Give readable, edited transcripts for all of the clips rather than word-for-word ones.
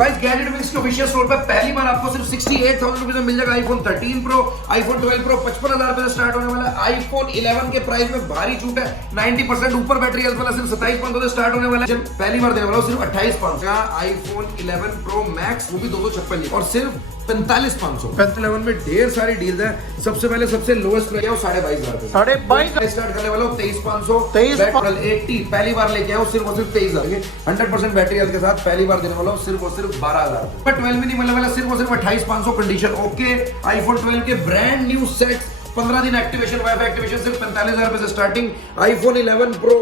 Guys gadget wings के official store पे पहली बार आपको सिर्फ 68,000 रुपए में मिल जाएगा आईफोन 13 प्रो, आईफोन 12 प्रो 55,000 रुपए से स्टार्ट होने वाला है। आईफोन 11 के प्राइस में भारी छूट है, 90% ऊपर बैटरी हेल्थ वाला सिर्फ 27,500 से स्टार्ट होने वाला है। पहली बार देने वाला हूं सिर्फ 28,500 का आईफोन 11 प्रो मैक्स, वो भी 256 और सिर्फ 45,500। 11 में ढेर सारी डील्स है। सबसे पहले सबसे लोएस्ट लेके आओ 22,500 22,500 स्टार्ट करने वाला हूं 23,500। 23,500 80 पहली बार लेके आओ सिर्फ और सिर्फ 23,000 100% बैटरी हेल्थ के साथ पहली बार देने वाला हूं सिर्फ और सिर्फ 12,000। 12 में नहीं मिलने वाला सिर्फ और सिर्फ 28,500 कंडीशन ओके। आईफोन 12 के ब्रांड न्यू सेट्स 15 दिन एक्टिवेशन, वाईफाई एक्टिवेशन सिर्फ 45,000 रुपए से starting. IPhone 11 pro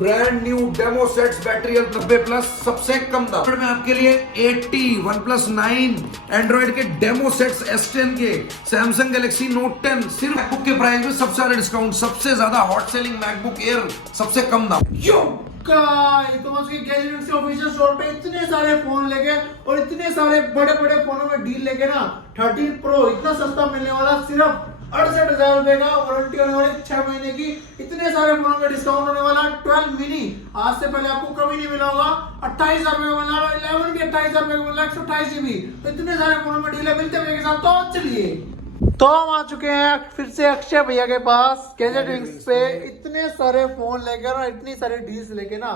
brand new demo sets, battery health 90 plus, सबसे कम दाम में आपके लिए 80 OnePlus 9 एंड्रॉइड के डेमो सेट्स, S10 के, सैमसंग गैलेक्सी नोट 10 सिर्फ मैकबुक के प्राइस में सबसे ज्यादा डिस्काउंट, सबसे ज्यादा हॉट सेलिंग मैकबुक एयर, सबसे कम दाम। यो गैजेट के ऑफिशियल स्टोर पे इतने सारे फोन लेके और इतने सारे बड़े बड़े फोनों में डील लेके ना 13 प्रो इतना सस्ता मिलने वाला, सिर्फ 68,000 रुपए का, वारंटी होने वाली 6 महीने की, इतने सारे फोनों में डिस्काउंट होने वाला। 12 मिनी आज से पहले आपको कभी नहीं मिला होगा, 28,000 रुपए का मिला, 11 भी 28,000 रुपए का मिला, 128 GB, तो इतने सारे फोनों में डील मिलते हैं मेरे साथ। तो चलिए, तो हम आ चुके हैं फिर से अक्षय भैया के पास गैजेट विंग्स पे। इतने सारे फोन लेकर और इतनी सारी डील्स लेके ना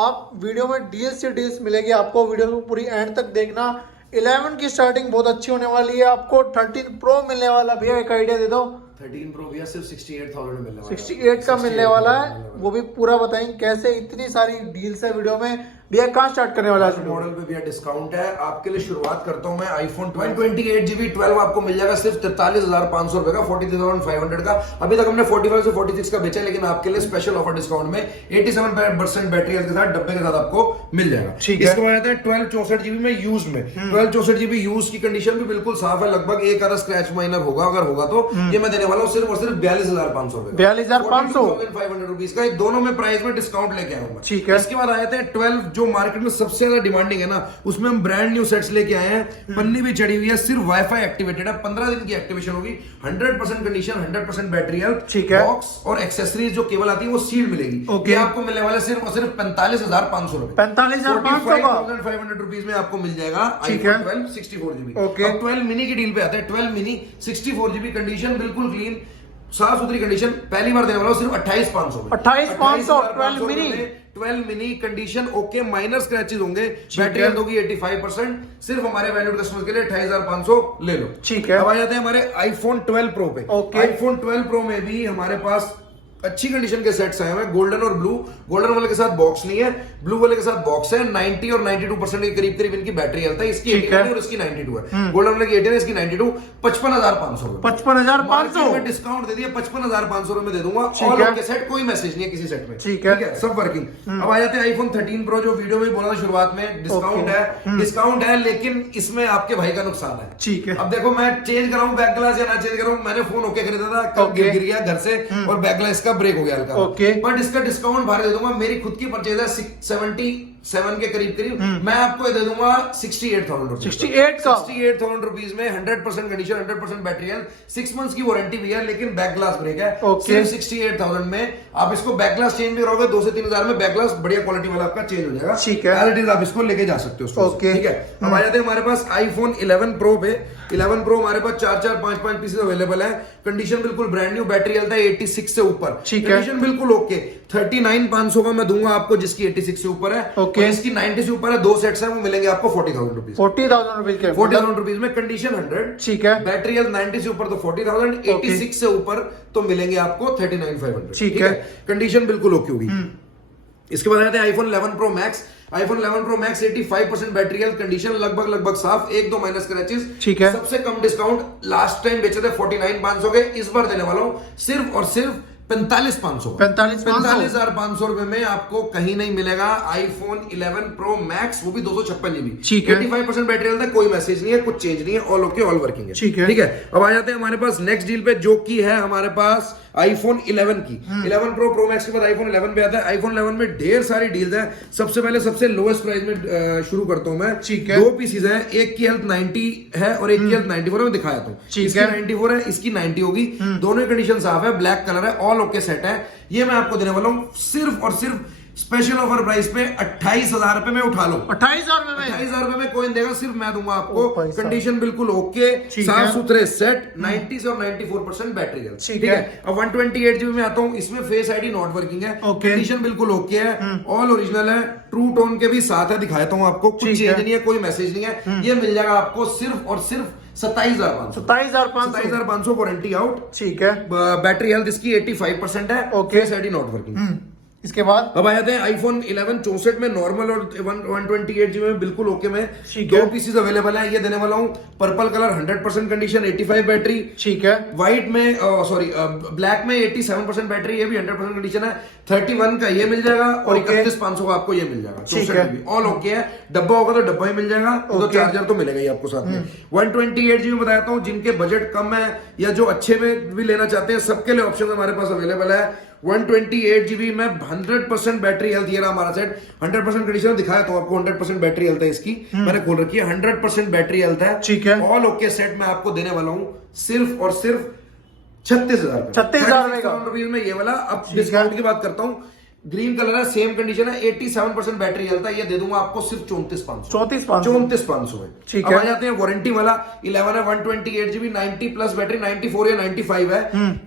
आप वीडियो में डील्स से डील्स मिलेगी आपको, वीडियो को पूरी एंड तक देखना। 11 की स्टार्टिंग बहुत अच्छी होने वाली है, आपको 13 प्रो मिलने वाला। भैया एक आइडिया दे दो। 13 प्रो भैया सिर्फ 68,000 में मिलने वाला है। 68 का मिलने वाला है, वो भी पूरा बताएंगे कैसे। इतनी सारी डील्स है वीडियो में। भैया कहाँ स्टार्ट करने वाला है? मॉडल पे भैया डिस्काउंट है आपके लिए। शुरुआत करता हूं मैं आईफोन 128 GB 12 आपको मिल जाएगा सिर्फ 43,500 रुपए का, 43,500 का। अभी तक हमने 45 से 46 का बेचा, लेकिन आपके लिए स्पेशल ऑफर डिस्काउंट में 87% बैटरी हेल्थ के साथ डब्बे के साथ आपको मिल जाएगा। इसके बाद आता है 12 64 GB में यूज में। 12 64 GB यूज की कंडीशन भी बिल्कुल साफ है, लगभग एक आधा स्क्रैच माइनर होगा, अगर होगा तो ये मैं देने वाला हूँ सिर्फ और सिर्फ 42,500 रुपए, 42,500 रुपीज का। दोनों में प्राइस में डिस्काउंट लेके आऊंगा। ठीक है। इसके बाद आए थे 12 जो मार्केट में सबसे ज्यादा डिमांडिंग है ना, उसमें हम ब्रांड न्यू सेट्स लेके आए हैं। पन्नी भी चढ़ी हुई है, सिर्फ वाईफाई एक्टिवेटेड है, 15 दिन की एक्टिवेशन होगी, 100% कंडीशन, 100% बैटरी हेल्थ। ठीक है। बॉक्स और एक्सेसरीज जो केबल आती है वो सील मिलेगी। ओके। आपको मिलने वाले सिर्फ और सिर्फ 45,500 रुपए, 45,500 रुपीज में आपको मिल जाएगा आईफोन 12 64 GB। ओके। अब 12 मिनी की डील पे आता है। 12 मिनी 64 GB कंडीशन, बिल्कुल क्लीन साफ सुथरी कंडीशन, पहली बार देने वाला हूं सिर्फ 28,500 में। 28,500 12 mini condition okay, minor scratches होंगे, बैटरी हेल्थ होगी 85%, सिर्फ हमारे वैल्यूड कस्टमर्स के लिए 28,500 ले लो। ठीक है। अब आ जाते हैं हमारे आईफोन 12 प्रो पे। आईफोन 12 प्रो में भी हमारे पास अच्छी कंडीशन के सेट्स आए हैं, गोल्डन और ब्लू। गोल्डन वाले के साथ बॉक्स नहीं है, ब्लू वाले के साथ बॉक्स है। 90 और 92% के करीब करीब इनकी बैटरी हेल्थ है। इसकी 89 और इसकी 92 है। गोल्डन वाले की 89 है, इसकी 92। 55,500 55,500 में डिस्काउंट दे दिया, 55,500 में दे दूंगा। ऑल ओके सेट, कोई मैसेज नहीं है किसी सेट में। ठीक है, सब वर्किंग। अब आ जाते हैं आईफोन 13 प्रो, जो वीडियो में बोला था शुरुआत में, डिस्काउंट है, लेकिन इसमें आपके भाई का नुकसान है। ठीक है। अब देखो, मैं चेंज कराऊं बैक ग्लास या ना चेंज कराऊं, मैंने फोन ओके खरीदा था, कब गिर गया घर से और बैक ग्लास का ब्रेक हो गया हल्का। ओके। बट इसका डिस्काउंट भारी दे दूंगा। मेरी खुद की परचेज है 77 के करीब करीब, मैं आपको दे दूंगा 68,000 68,000 रुपीज में 100% कंडीशन, 100% बैटरी हेल्थ, 6 मंथ्स की वारंटी भी है, लेकिन बैक ग्लास ब्रेक है। सिर्फ 68,000 में आप इसको बैक ग्लास चेंज भी करोगे 2 से 3,000 में बैक ग्लास बढ़िया क्वालिटी वाला आपका चेंज हो जाएगा। ठीक है। आप इसको लेके जा सकते हो। ठीक है। अब आ जाते हैं हमारे पास आईफोन 11 प्रो पे। 11 प्रो हमारे पास 4 5 पीसेस अवेलेबल है। कंडीशन बिल्कुल ब्रांड न्यू, बैटरी हेल्थ है 86 से ऊपर, कंडीशन बिल्कुल ओके। 39,500 का मैं दूंगा आपको, जिसकी 86 से ऊपर है। ओके। इसकी 90 से ऊपर है, 2 सेट्स हैं, वो मिलेंगे आपको 40,000 रुपीज। 40,000 रुपीज में कंडीशन 100। ठीक है। बैटरी हेल्थ 90 से ऊपर तो 40,000, 86 से ऊपर तो मिलेंगे आपको 39,500। ठीक है। कंडीशन बिल्कुल ओके होगी। इसके बाद आते हैं iPhone 11 pro max. IPhone 11 pro max 85% battery health, condition लगभग साफ, 1-2 माइनर स्क्रैचेस। ठीक है। सबसे कम डिस्काउंट लास्ट टाइम बेचे थे 49,500 के, इस बार देने वाला हूं सिर्फ और सिर्फ 45,500 रुपए में आपको कहीं नहीं मिलेगा आईफोन 11 प्रो मैक्स, वो भी 256 GB। ठीक है। 85% बैटरी हेल्थ है, कोई मैसेज नहीं है, कुछ चेंज नहीं है, ऑल ओके, ऑल वर्किंग है। ठीक है। ठीक है। अब आ जाते हैं हमारे पास नेक्स्ट डील पे, जो की है हमारे पास आईफोन 11 की। 11 प्रो मैक्स के बाद आईफोन 11 पे आता है। आईफोन 11 में ढेर सारी डील्स है। सबसे पहले सबसे लोएस्ट प्राइस में शुरू करता हूं मैं। ठीक है। 2 पीसेस हैं, एक की हेल्थ 90 है और एक की हेल्थ 94 है, दिखाया था। इसकी 94 है, इसकी 90 होगी। दोनों की कंडीशन साफ है, ब्लैक कलर है, ऑल ओके सेट है। ये मैं आपको देने वाला हूं सिर्फ और सिर्फ स्पेशल ऑफर प्राइस पे 28,000 रुपए में उठा लो। 28,000 में 28,000 रुपए में कोइन देगा सिर्फ मैं दूंगा ओ आपको। भाई साहब। कंडीशन बिल्कुल ओके, ठीक साफ है। सुथरे सेट, 90 से और 94% बैटरी हेल्थ। ठीक ठीक है। है। अब 128 जीबी में आता हूँ, इसमें फेस आईडी नॉट वर्किंग है। ओके। कंडीशन बिल्कुल ओके है, ऑल ओरिजिनल है, ट्रू टोन के भी साथ है, दिखाता हूँ आपको। कुछ ठीक चेंज है। नहीं है, कोई मैसेज नहीं है। ये मिल जाएगा आपको सिर्फ और सिर्फ 27,500। 27,500। 27,500 वारंटी आउट। ठीक है। बैटरी हेल्थ इसकी 85% है। Okay. Face ID not working. इसके बाद अब आ जाते हैं आईफोन 11 64 में नॉर्मल और 128 जीबी में बिल्कुल ओके में ठीक दो है। पीसेस अवेलेबल है। ये देने वाला हूँ पर्पल कलर 100% कंडीशन 85 बैटरी। ठीक है। व्हाइट में सॉरी ब्लैक में 87% बैटरी, ये भी 100% कंडीशन है। 31 का ये मिल जाएगा और ओके। 31,500 का आपको ये मिल जाएगा। ठीक है। ऑल ओके है। डब्बा होगा तो डब्बा ही मिल जाएगा, तो ओके। चार्जर तो मिलेगा ही आपको साथ में। 128 जीबी बताता हूँ, जिनके बजट कम है या जो अच्छे में भी लेना चाहते हैं, सबके लिए ऑप्शन हमारे पास अवेलेबल है। 128 जीबी में 100% बैटरी हेल्थ, ये रहा हमारा सेट। 100% कंडीशन दिखाया तो आपको 100% बैटरी हेल्थ है इसकी, मैंने खोल रखी है। 100% बैटरी हेल्थ है। ठीक है। ऑल ओके सेट मैं आपको देने वाला हूँ सिर्फ और सिर्फ 36,000 36,000 रुपीज में ये वाला। अब ठीक है। डिस्काउंट की बात करता हूँ, ग्रीन कलर है, सेम कंडीशन है, 87% बैटरी हेल्थ है। ये दे दूंगा आपको सिर्फ 34,500। 34,500 है। ठीक अब है। आ जाते हैं वारंटी वाला। 11 है, 128 जीबी, 90 प्लस बैटरी, 94 या 95 है।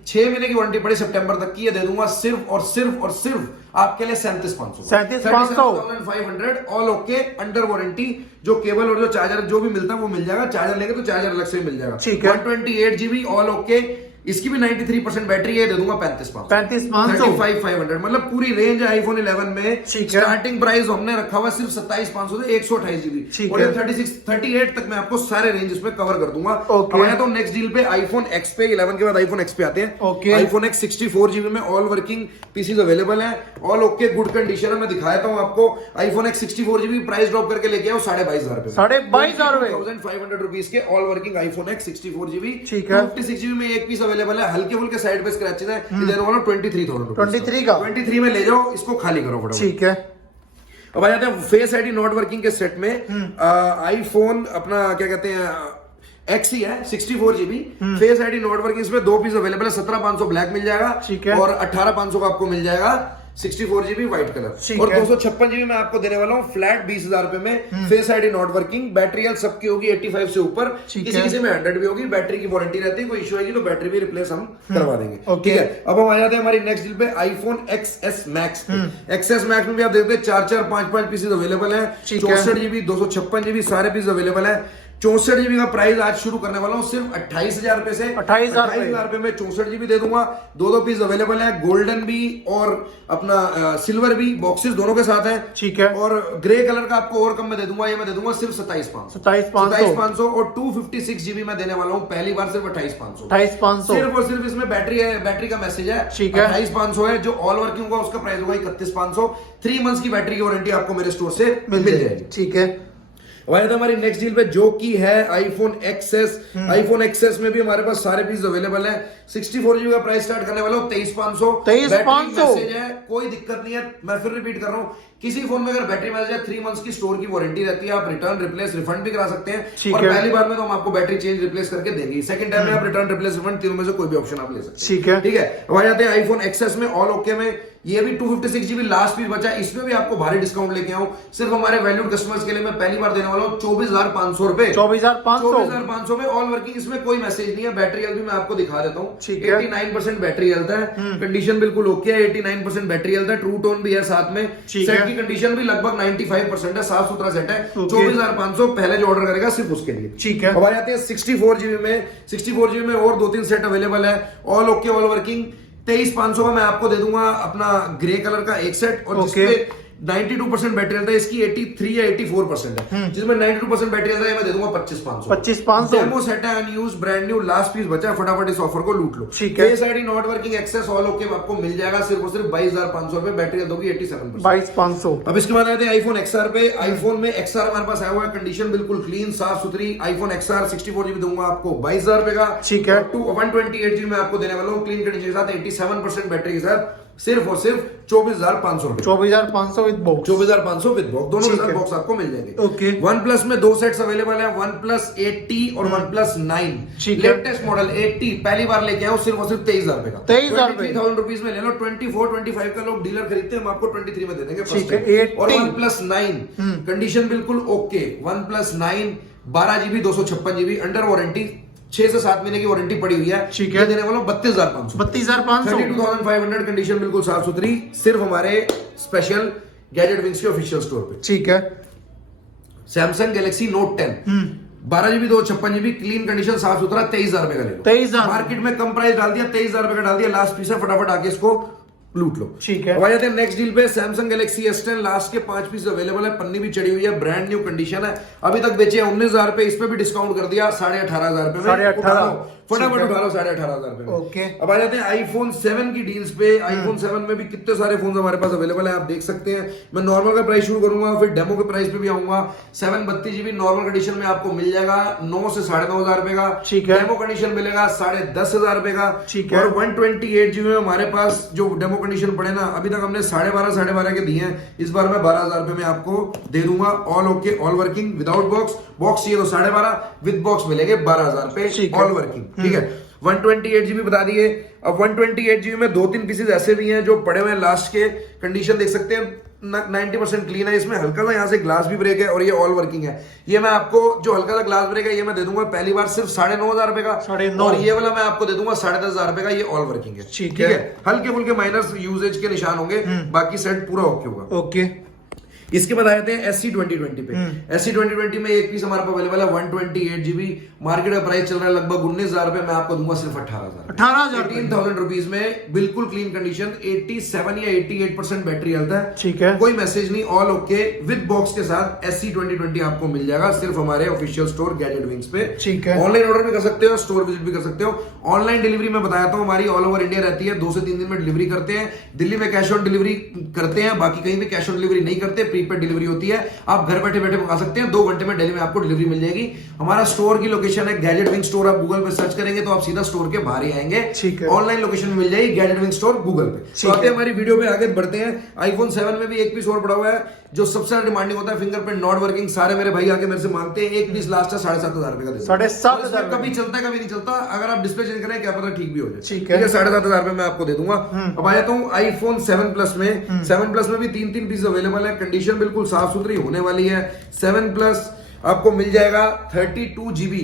6 महीने की वारंटी पड़ी सितंबर तक की। ये दे दूंगा सिर्फ और सिर्फ और सिर्फ आपके लिए 37,500। 37,500 ऑल ओके, अंडर वारंटी। जो केबल और जो चार्जर जो भी मिलता है वो मिल जाएगा। चार्जर लेंगे तो चार्जर अलग से मिल जाएगा। ठीक है। 128 जीबी ऑल ओके, इसकी भी 93% बैटरी है, दे दूंगा 35,500। 35,500 मतलब पूरी रेंज है आईफोन 11 में। ठीक है। स्टार्टिंग प्राइस हमने रखा हुआ सिर्फ 27,500 से 128 जीबी, ठीक और ये है। 38 तक मैं आपको सारे रेंज इसमें कवर कर दूंगा। ओके। अब आया तो नेक्स्ट डील पे आईफोन एक्स पे। 11 के बाद आईफोन एक्स पे आते हैं। ओके। आईफोन एक्स 64 जीबी में ऑल वर्किंग पीसीज अवेलेबल है, ऑल ओके, गुड कंडीशन है। मैं दिखाता हूँ आपको iPhone x 64 GB price drop करके लेके आओ 22,500 रुपए। 22,500 500 रुपीज के all working iPhone x 64 GB. ठीक है। 56 जीबी में एक पीस अवेलेबल है, हल्के फुल्के साइड पे स्क्रैचेस है। इधर वाला 23,000 रुपए। 23 का? 23 में ले जाओ, इसको खाली करो फटाफट। ठीक है। अब आ जाते हैं फेस आईडी नॉट वर्किंग के सेट में। आईफोन अपना क्या कहते हैं एक्स ही है, 64 GB, face ID not working. इसमें दो पीस अवेलेबल है, 17,500 ब्लैक मिल जाएगा। ठीक है। और 18,500 का आपको मिल जाएगा 64 जीबी व्हाइट कलर। ठीक और है। 256 जीबी में आपको देने वाला हूँ फ्लैट 20,000 रुपए में। Face ID not working, battery health सबकी होगी 85 से ऊपर, ठीक किसी है। किसी में 100 भी होगी। बैटरी की वारंटी रहती है, कोई इशू आएगी तो बैटरी भी रिप्लेस हम करवा देंगे। ओके। ठीक है। अब हम आ जाते हैं हमारी नेक्स्ट डील पे iPhone XS max. XS max में भी आप देखते हैं 4-4, 5-5 पीसेज अवेलेबल है। ठीक है। 64 जीबी, 256 जीबी सारे पीस अवेलेबल है। 64 जीबी का प्राइस आज शुरू करने वाला हूँ सिर्फ 28,000 रुपए से। 28,000 रुपए में 64 जीबी दे दूंगा। दो पीस अवेलेबल है, गोल्डन भी और अपना सिल्वर भी, बॉक्सेस दोनों के साथ है। ठीक है। और ग्रे कलर का आपको और कम में दे दूंगा, ये मैं दे दूंगा सिर्फ 27,500। 27,500 और 256 जीबी में देने वाला हूँ पहली बार सिर्फ 28,500। 28,500 सिर्फ और सिर्फ इसमें बैटरी है, बैटरी का मैसेज है। ठीक है। 28,500 है। जो ऑल वर्किंग होगा उसका प्राइस होगा 31,500। 3 मंथ्स की बैटरी की वारंटी आपको मेरे स्टोर से मिल जाएगी। ठीक है। वही तो हमारी नेक्स्ट डील पे जो की है आईफोन XS। आईफोन XS में भी हमारे पास सारे पीस अवेलेबल है। 64 जीबी का प्राइस स्टार्ट करने वाला हूँ 23,500। 23,500 मैसेज है, कोई दिक्कत नहीं है। मैं फिर रिपीट कर रहा हूँ, किसी फोन में अगर बैटरी मैसेज है 3 मंथ्स की स्टोर की वारंटी रहती है। आप रिटर्न रिप्लेस रिफंड भी करा सकते हैं। ठीक और है। पहली बार में तो हम आपको बैटरी चेंज रिप्लेस करके देंगे। सेकंड टाइम में आप रिटर्न रिप्लेस रिफंड तीनों में से कोई भी ऑप्शन आप ले सकते हैं। ठीक है। ठीक है। अब आ जाते हैं आईफोन XS में ऑल ओके में। ये भी 256 जीबी लास्ट पीस बचा है, इसमें भी आपको भारी डिस्काउंट लेके आऊं। सिर्फ हमारे वैल्यूड कस्टमर्स के लिए मैं पहली बार देने वाला हूं 24,500 रुपए। 24,500 में ऑल वर्किंग। इसमें कोई मैसेज नहीं है। बैटरी हेल्थ भी मैं आपको दिखा देता हूँ। ठीक है। 89% बैटरी हेल्थ है, कंडीशन बिल्कुल ओके है। 89% बैटरी हेल्थ है, ट्रू टोन भी है साथ में। ठीक सेट है। की कंडीशन भी लगभग 95% है, साफ सुथरा सेट है। ओके। 24,500 पहले जो ऑर्डर करेगा सिर्फ उसके लिए। ठीक है। अब आ जाते हैं 64 जीबी में। 64 जीबी में और 2-3 सेट अवेलेबल है, ऑल ओके, ऑल वर्किंग। 23,500 का मैं आपको दे दूंगा अपना ग्रे कलर का एक सेट, और ओके। जिसपे 92% बैटरी रहता है। इसकी 83 या 84% है, जिसमें 92% बैटरी रहता है। मैं दे दूंगा 25,500। 25,500 डेमो सेट है, unused, brand new, last piece बचा है। फटाफट इस ऑफर को लूट लो। ठीक है। Face ID not working XS all okay आपको मिल जाएगा सिर्फ और सिर्फ 22,500 रुपए। बैटरी दोगी 87%। 22,500 अब इसके बाद आते हैं आईफोन XR पे। आईफोन में XR हमारे पास आया हुआ है, कंडीशन बिल्कुल क्लीन, साफ सुथरी। आईफोन XR 64 जीबी दूंगा आपको 22,000 रुपए का। ठीक है। 128 जीबी में आपको देने वाला हूँ क्लीन कंडीशन के साथ, 87% बैटरी के साथ। सिर्फ और सिर्फ 24,500 रुपए। 24,500 विद बॉक्स। 24,500 विद बॉक्स, दोनों ठीक के साथ है। बॉक्स आपको मिल जाएंगे। ओके। वन प्लस में 2 सेट्स अवेलेबल है, वन प्लस 8T और वन प्लस 9। ठीक है। लेटेस्ट मॉडल 8T पहली बार लेके आया हूं, सिर्फ और सिर्फ 23,000 रुपए का। 23,000 रुपए 23,000 रुपीज में ले लो। 24-25 का लोग डीलर खरीदते हैं, हम आपको 23 में दे देंगे। ठीक है। 8 और 18 वन प्लस 9 कंडीशन बिल्कुल okay. One plus 9 12GB 256GB under warranty, 6 से 7 महीने की वारंटी पड़ी हुई है। ठीक है। ये देने वाला 32,500। 32,500। 32,500 कंडीशन बिल्कुल साफ सुथरी, सिर्फ हमारे स्पेशल गैजेट विंग्स के ऑफिशियल स्टोर पे। ठीक है। Samsung Galaxy note 10 12GB 256GB clean condition साफ सुथरा 23,000 रुपए का ले लो। 23,000 मार्केट में कम प्राइस डाल दिया, 23,000 रुपए का डाल दिया, लास्ट पीस है, फटाफट आके इसको लूट लो। ठीक है। अब आ जाते हैं नेक्स्ट डील पे। सैमसंग गैलेक्सी S10 लास्ट के 5 पीस अवेलेबल है, पन्नी भी चढ़ी हुई है, ब्रांड न्यू कंडीशन है, अभी तक बेचे 19,000 रुपए, इस पे भी डिस्काउंट कर दिया 18,500 रुपए में। 18,500 फटाफट उठा लो 18,500 रुपए में। ओके। अब आ जाते हैं आईफोन 7 की डील्स पे। आईफोन 7 में भी कितने सारे फोन हमारे पास अवेलेबल है, आप देख सकते हैं। मैं नॉर्मल का प्राइस शुरू करूंगा, फिर डेमो के प्राइस पे भी आऊंगा। 7 32GB नॉर्मल कंडीशन में आपको मिल जाएगा 9 से 9,500 रुपए का। ठीक है। डेमो कंडीशन मिलेगा 10,500 रुपए का। ठीक है। और 128GB में हमारे पास जो डेमो कंडीशन पड़े ना, अभी तक हमने 12,500 के दिए हैं, इस बार मैं 12,000 रुपए में आपको दे दूंगा। All okay, all working, without box. Box चाहिए तो 12,500, विद बॉक्स मिलेंगे 12,000 रुपए, ठीक है। All working. ठीक है। 128GB बता दिए। अब 128GB में 2-3 पीसेज ऐसे भी हैं जो पड़े हुए हैं लास्ट के, कंडीशन देख सकते हैं 90% क्लीन है। इसमें हल्का सा यहाँ से ग्लास भी ब्रेक है और ये ऑल वर्किंग है। ये मैं आपको जो हल्का सा ग्लास ब्रेक है ये मैं दे दूंगा पहली बार सिर्फ 9,500 रुपए का। 9,500। और ये वाला मैं आपको दे दूंगा 10,500 रुपए का, ये ऑल वर्किंग है। ठीक है। हल्के फुल्के माइनर यूजेज के निशान होंगे, बाकी सेट पूरा ओके होगा। ओके। इसके बाद आ जाते हैं SC 2020 पे। SC 2020 में एक पीस हमारे पास अवेलेबल है 128GB, मार्केट का प्राइस चल रहा है लगभग 19,000 रुपए, मैं आपको दूंगा सिर्फ 18,000 18,000 रुपीज में, बिल्कुल क्लीन कंडीशन, 87 या 88% बैटरी हेल्थ है। ठीक है। कोई मैसेज नहीं, ऑल ओके, विद बॉक्स के साथ SC 2020 आपको मिल जाएगा सिर्फ हमारे ऑफिशियल स्टोर गैजेट विंग्स पे। ठीक है। ऑनलाइन ऑर्डर भी कर सकते हो, स्टोर विजिट भी कर सकते हो। ऑनलाइन डिलीवरी में बताया हूं हमारी ऑल ओवर इंडिया रहती है, 2 से 3 दिन में डिलीवरी करते हैं। दिल्ली में कैश ऑन डिलीवरी करते हैं, बाकी कहीं भी कैश ऑन डिलीवरी नहीं करते, प्रीपेड डिलीवरी होती है। आप घर बैठे बैठे मंगा सकते हैं, 2 घंटे में दिल्ली में आपको डिलीवरी मिल जाएगी। हमारा स्टोर की लोकेशन है गैजेट विंग स्टोर, आप गूगल पे सर्च करेंगे तो आप सीधा स्टोर के बाहर ही आएंगे। ठीक है। ऑनलाइन लोकेशन में मिल जाएगी गैजेट विंग स्टोर गूगल पे। तो आते हैं हमारी वीडियो पे आगे बढ़ते हैं। आईफोन 7 में भी एक पीस और पड़ा हुआ है जो सबसे ज्यादा डिमांडिंग होता है, फिंगरप्रिंट नॉट वर्किंग। सारे मेरे भाई आके मेरे से मांगते हैं, एक पीस लास्ट है 7,500 रुपए का दे दो। 7,500 कभी चलता है कभी नहीं चलता, अगर आप डिस्प्ले चेंज करें क्या पता ठीक भी हो जाए। ठीक है। 7,500 रुपए मैं आपको दे दूंगा। अब आ जाता हूँ आईफोन 7 प्लस में। 7 प्लस में भी 3 पीस अवेलेबल है, कंडीशन बिल्कुल साफ सुथरी होने वाली है। 7 प्लस आपको मिल जाएगा 32GB,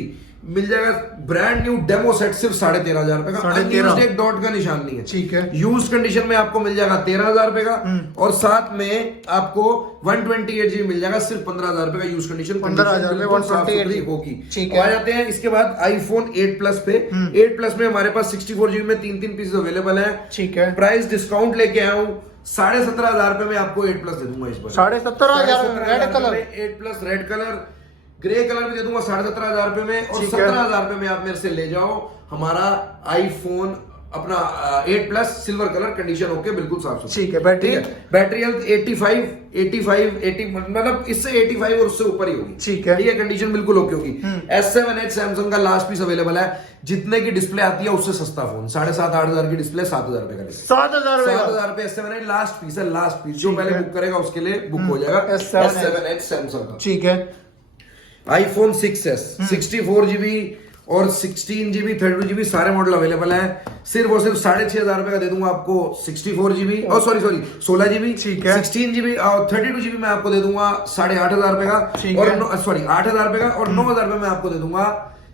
मिल जाएगा ब्रांड न्यू डेमो सेट सिर्फ 13,500 रुपए का। 13,500 एक डॉट का निशान नहीं है। ठीक है। यूज कंडीशन में आपको मिल जाएगा 13,000 रुपए का, और साथ में आपको 128GB मिल जाएगा सिर्फ 15,000 रुपए का यूज कंडीशन। 15,000 में 128 होगी। ठीक आ है। जाते हैं इसके बाद आईफोन 8 प्लस पे। 8 प्लस में हमारे पास 64GB में 3 पीस अवेलेबल है। ठीक है। प्राइस डिस्काउंट लेके आया हूँ 17,500 रुपए में आपको 8 प्लस दे दूंगा इस बार। 17,500 red colour, 8 plus red colour, grey colour भी दे दूंगा 17,500 रुपए में। और ठीक है। 17,000 रुपए में आप मेरे से ले जाओ हमारा आईफोन अपना 8 plus silver colour, condition okay, बिल्कुल साफ सुथरा। ठीक है। बैटरी बैटरी हेल्थ 85 80 मतलब इससे 85 और उससे ऊपर ही होगी। ठीक है। ठीक है, कंडीशन बिल्कुल ओके होगी। S7 सैमसंग का लास्ट पीस अवेलेबल है, जितने की डिस्प्ले आती है उससे सस्ता फोन, 7,500-8,000 की डिस्प्ले 7,000 रुपए का। 7,000 रुपए S7 लास्ट पीस है, लास्ट पीस जो पहले बुक करेगा उसके लिए बुक हो जाएगा। S7 सैमसंग का। ठीक है। आईफोन 6s 64GB और 16GB 32GB सारे मॉडल अवेलेबल है, सिर्फ और सिर्फ 6,500 रुपए का दे दूंगा आपको 64GB और सॉरी 16GB। ठीक है। 16GB और 32GB मैं आपको दे दूंगा 8,500 रुपए का, ठीक और है। सॉरी 8,000 रुपए का, और 9,000 रुपए मैं आपको दे दूंगा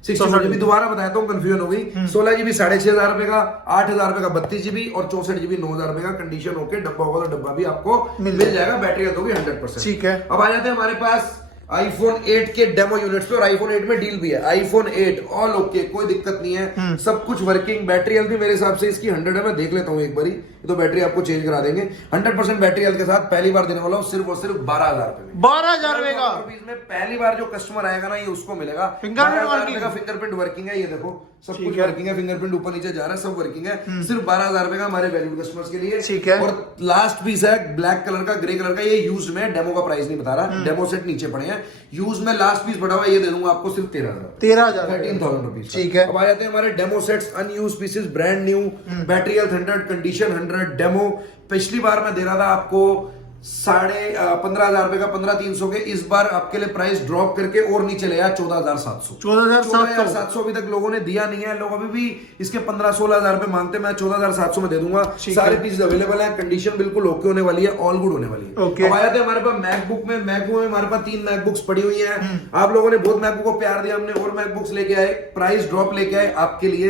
64GB। दोबारा बताता हूँ, कंफ्यूजन हो गई। 16GB 6,500 रुपए का, 8,000 रुपए का 32GB और 64GB 9,000 रुपए का। कंडीशन ओके, डब्बा होगा तो डब्बा भी आपको मिल जाएगा, बैटरी हेल्थ होगी 100%। ठीक है। अब आ जाते हैं हमारे पास आईफोन 8 के डेमो यूनिट्स पे, और आईफोन 8 में डील भी है। आईफोन 8 ऑल ओके, कोई दिक्कत नहीं है, सब कुछ वर्किंग। बैटरी हेल्थ भी मेरे हिसाब से इसकी 100 है, मैं देख लेता हूँ एक बारी, तो बैटरी आपको चेंज करा देंगे। 100% बैटरी हेल्थ के साथ पहली बार देने वाला हूँ सिर्फ और सिर्फ 12,000 रुपए में। 12,000 रुपए का में पहली बार जो कस्टमर आएगा ना, ये उसको मिलेगा फिंगरप्रिंट वर्किंग का। फिंगरप्रिंट वर्किंग है, ये देखो सब ठीक कुछ है। वर्किंग है, फिंगरप्रिंट ऊपर नीचे जा रहा है, सब वर्किंग है। सिर्फ 12,000 रुपए का हमारे वैल्यू कस्टमर्स के लिए। ठीक है। और लास्ट पीस है ब्लैक कलर का, ग्रे कलर का, ये यूज में, डेमो का प्राइस नहीं बता रहा, डेमो सेट नीचे पड़े हैं। यूज में लास्ट पीस पड़ा हुआ, ये दे दूंगा आपको सिर्फ 13,000 13,000 रुपीज। ठीक है। अब आ जाते हैं हमारे demo sets, unused pieces, brand new, battery health 100, condition 100, 500 demo. पिछली बार मैं दे रहा था आपको 15,500 रुपए का 15,300 के, इस बार आपके लिए प्राइस ड्रॉप करके और नीचे ले आया 14,700। 14,700 अभी तक लोगों ने दिया नहीं है, लोग अभी भी इसके 15-16,000 रुपए मांगते हैं, मैं 14,700 में दे दूंगा। सारे पीस अवेलेबल है, कंडीशन बिल्कुल ओके होने वाली है, ऑल गुड होने वाली है। Okay. अब आया था हमारे पास मैकबुक में हमारे पास 3 मैकबुक्स पड़ी हुई है। आप लोगों ने बहुत मैकबुक को प्यार दिया, हमने और मैकबुक्स लेके आए, प्राइस ड्रॉप लेके आए आपके लिए।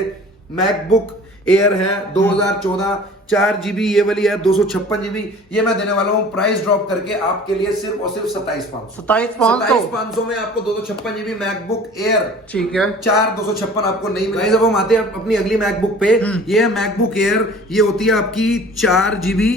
मैकबुक एयर है 2014, 4 GB ये वाली है, 256 GB, ये मैं देने वाला हूँ प्राइस ड्रॉप करके आपके लिए सिर्फ और सिर्फ 27,500। 27,500 में आपको 256 GB मैकबुक एयर, ठीक है, 4,256 आपको नहीं मिलेगा। जब हम आते हैं अपनी अगली मैकबुक पे, ये है मैकबुक एयर, ये होती है आपकी 4 GB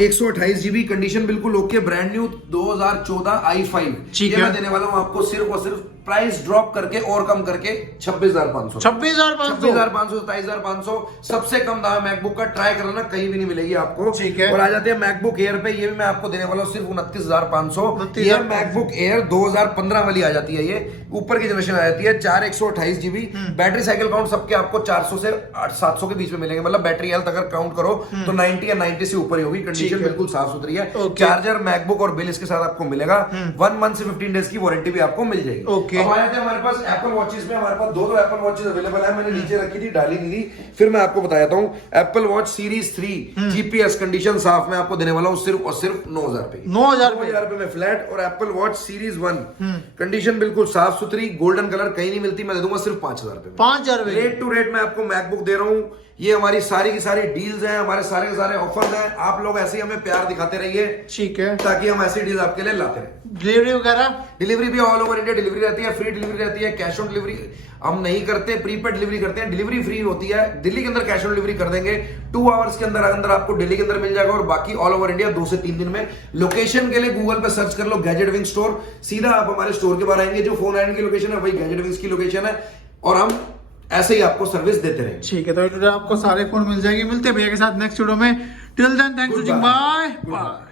128 GB, कंडीशन बिल्कुल ओके, ब्रांड न्यू 2014 i5। ठीक है, मैं देने वाला हूँ आपको सिर्फ और सिर्फ प्राइस ड्रॉप करके और कम करके 26,500। 26,500, 27,500 सबसे कम दाम है मैकबुक का, ट्राई करना, कहीं भी नहीं मिलेगी आपको। ठीक है, और आ जाते हैं मैकबुक एयर पे, ये भी मैं आपको देने वाला हूँ सिर्फ 29,500। ये मैकबुक एयर 2015 वाली आ जाती है, ये ऊपर की जनरेशन आ जाती है, 4 128 GB, बैटरी साइकिल काउंट सबके आपको 400 से 700 के बीच में मिलेंगे, मतलब बैटरी हेल्थ अगर काउंट करो तो 90 या 90 से ऊपर ही होगी, कंडीशन बिल्कुल साफ सुथरी है। चार्जर, मैकबुक और बिल इसके साथ आपको मिलेगा, 1 मंथ से 15 डेज की वारंटी भी आपको मिल जाएगी। अब आए थे हमारे पास एप्पल वॉचेस में, हमारे पास दो एप्पल वॉचेस अवेलेबल है, मैंने नीचे रखी थी, डाली नहीं थी, फिर मैं आपको बताता हूँ। Apple watch series 3 GPS, condition साफ, मैं आपको देने वाला हूँ सिर्फ और सिर्फ 9,000 रुपए, 9,000 रुपए में फ्लैट। और एप्पल वॉच सीरीज 1 कंडीशन बिल्कुल साफ सुथरी, गोल्डन कलर, कहीं नहीं मिलती, मैं दे दूंगा सिर्फ 5,000 रुपए। 5,000 रेट टू रेट मैं आपको मैकबुक दे रहा हूँ। ये हमारी सारी की सारी डील्स हैं, हमारे सारे के सारे ऑफर्स हैं, आप लोग ऐसे ही हमें प्यार दिखाते रहिए, ठीक है, ताकि हम ऐसी डील आपके लिए लाते रहे। डिलीवरी वगैरह, डिलीवरी भी ऑल ओवर इंडिया डिलीवरी रहती है, फ्री डिलीवरी रहती है, कैश ऑन डिलीवरी हम नहीं करते, प्रीपेड डिलीवरी करते हैं, डिलीवरी फ्री होती है। दिल्ली के अंदर कैश ऑन डिलीवरी कर देंगे, 2 आवर्स के अंदर अंदर आपको दिल्ली के अंदर मिल जाएगा, और बाकी ऑल ओवर इंडिया 2 से 3 दिन में। लोकेशन के लिए गूगल पे सर्च कर लो गैजेट विंग स्टोर, सीधा आप हमारे स्टोर के बाहर आएंगे, जो फोन आइलैंड की लोकेशन है वही गैजेट विंग्स की लोकेशन है, और हम ऐसे ही आपको सर्विस देते रहेंगे। ठीक है, तो आपको सारे फोन मिल जाएंगे। मिलते हैं भैया के साथ नेक्स्ट वीडियो में। Till then thanks for watching, bye bye.